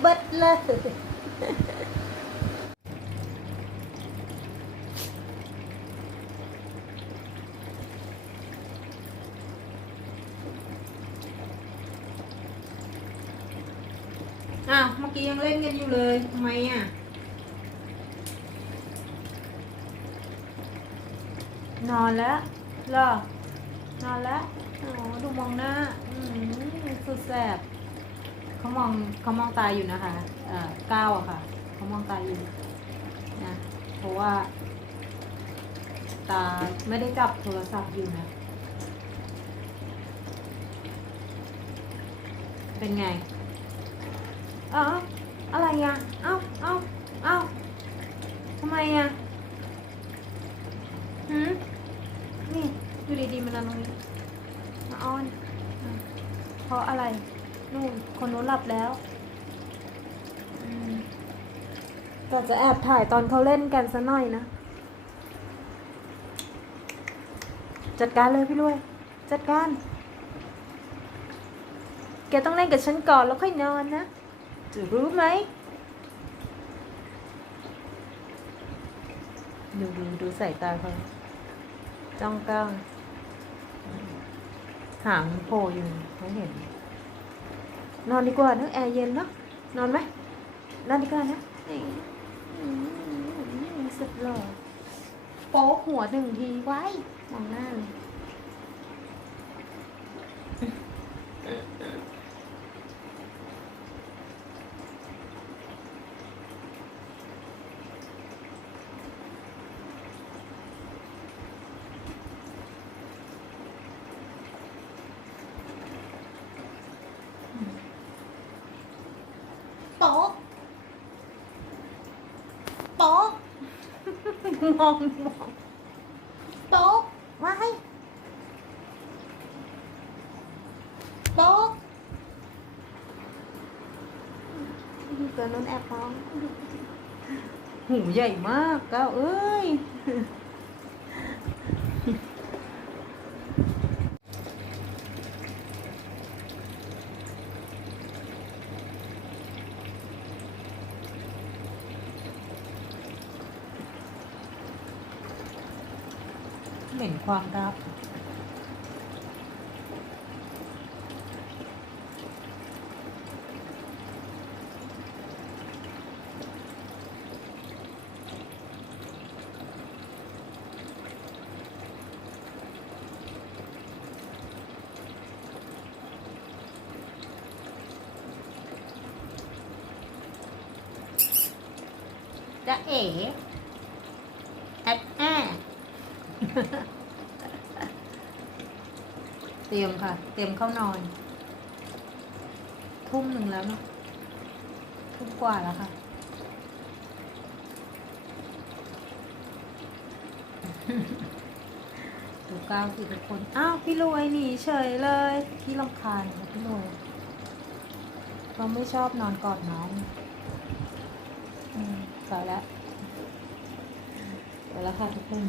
เบิดเลยอ้าวเมื่อกี้ยังเล่นกันอยู่เลยทำไมอะนอนแล้วเหรอนอนแล้วโอ้ดูมองหน้า อืมสุดแสบ เขามองเขามองตาอยู่นะคะเอ่อเก้าอะค่ะเขามองตาอยู่นะเพราะว่า ตาไม่ได้จับโทรศัพท์อยู่นะ เป็นไงเอ้าอะไรอะเอ้าเอ้าเอ้าทำไมอะหืมนี่อยู่ดีๆมันนอนตรงนี้มาอ้อนเพราะอะไร นู่นคนนู้นหลับแล้วอืมก็จะแอบถ่ายตอนเขาเล่นกันซะหน่อยนะ จัดการเลยพี่ลุยจัดการ แกต้องเล่นกับฉันก่อนแล้วค่อยนอนนะ จะรู้ไหม ดูดูดูสายตาเขาจ้องก้างหางโผล่อยู่เขาเห็น นอนดีกว่าเนอะแอร์เย็นเนาะนอนไหมนอนดีกว่านะสุดหล่อโป๊กหัวหนึ่งทีไว้มองหน้าเลย ป๊ะโป๊ะมองมองโป๊ะไว้โป๊ะตัวนู้นแอบมอง หูใหญ่มากก้าวเอ้ย เหม็นความรักจะเอ๋แอดแอ เตรียมค่ะ เตรียมเข้านอน ทุ่มหนึ่งแล้วเนาะทุ่มกว่าแล้วค่ะ ดูก้าวสิทุกคน อ้าว พี่รวยหนีเฉยเลย พี่ลำคาญค่ะพี่รวยเขาไม่ชอบนอนกอดน้องอืมสายแล้วไปแล้วค่ะทุกคน